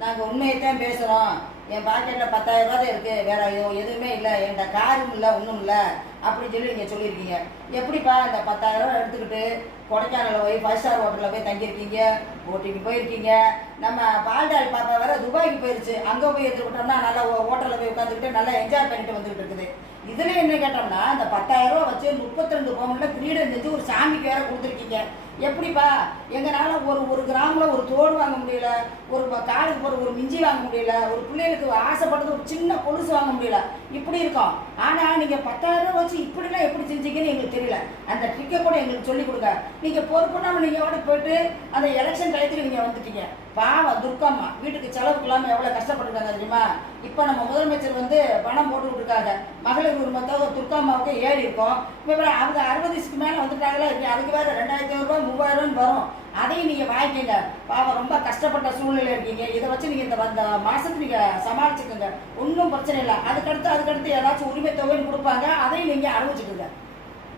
நாங்கள் உண்மையைத்தான் பேசுகிறோம். என் பாக்கெட்டில் 10,000 ரூபா தான் இருக்குது, வேற எதுவுமே இல்லை, என்கிட்ட காரும் இல்லை, ஒன்றும் இல்லை அப்படின்னு சொல்லி நீங்கள் சொல்லியிருக்கீங்க. எப்படிப்பா இந்த 10,000 ரூபா எடுத்துக்கிட்டு கொடைக்கானலில் போய் 5 ஸ்டார் ஹோட்டலில் போய் தங்கியிருக்கீங்க, ஓட்டிக்கு போயிருக்கீங்க. நம்ம பால்டால் பாப்பா வேற துபாய்க்கு போயிருச்சு, அங்கே போய் எடுத்துக்கிட்டோம்னா நல்லா ஹோட்டலில் போய் உட்காந்துக்கிட்டு நல்லா என்ஜாய் பண்ணிட்டு வந்துகிட்டு இருக்குது. இதுல என்ன கேட்டோம்னா, இந்த 10,000 ரூபா வச்சு 32 பவுன்ல கிரீடம் செஞ்சு ஒரு சாமிக்கு வேற கொடுத்துருக்கீங்க. எப்படிப்பா எங்களால ஒரு கிராம்ல ஒரு தோடு வாங்க முடியல, ஒரு காலுக்கு போற ஒரு மிஞ்சி வாங்க முடியல, ஒரு பிள்ளைகளுக்கு ஆசைப்பட்டது ஒரு சின்ன கொலுசு வாங்க முடியல, இப்படி இருக்கும். ஆனா நீங்க 10,000 ரூபா வச்சு இப்படிலாம் எப்படி செஞ்சீங்கன்னு எங்களுக்கு தெரியல. அந்த ட்ரிக்கை கூட எங்களுக்கு சொல்லி கொடுங்க. நீங்க பொறுப்புனாலும் நீங்க ஓடி போயிட்டு அந்த எலெக்ஷன் டயத்துல நீங்க வந்துட்டீங்க. பாவம் துர்க்கம்மா வீட்டுக்கு செலவுக்கு இல்லாம எவ்வளவு கஷ்டப்பட்டுருக்காங்க தெரியுமா? இப்ப நம்ம முதலமைச்சர் வந்து பணம் போட்டு விட்டுருக்காங்க, மகளிர் உரிமை தொகை துர்க்கம்மாவுக்கு ஏறி இருக்கும். இப்போ அவங்க 60 வயசுக்கு மேல வந்துட்டாங்களா, அதுக்கு வேற 2,500 ரூபாய் 3,000 வரும். அதையும் நீங்க வாங்கிக்கங்க. பாவம் ரொம்ப கஷ்டப்பட்ட சூழ்நிலை இருக்கீங்க. இதை வச்சு நீங்க இந்த மாசத்துக்கு நீங்க சமாளிச்சுக்கோங்க, ஒன்றும் பிரச்சனை இல்லை. அதுக்கடுத்து ஏதாச்சும் உரிமை தொகைன்னு கொடுப்பாங்க, அதையும் நீங்க அனுபவிச்சுக்கோங்க.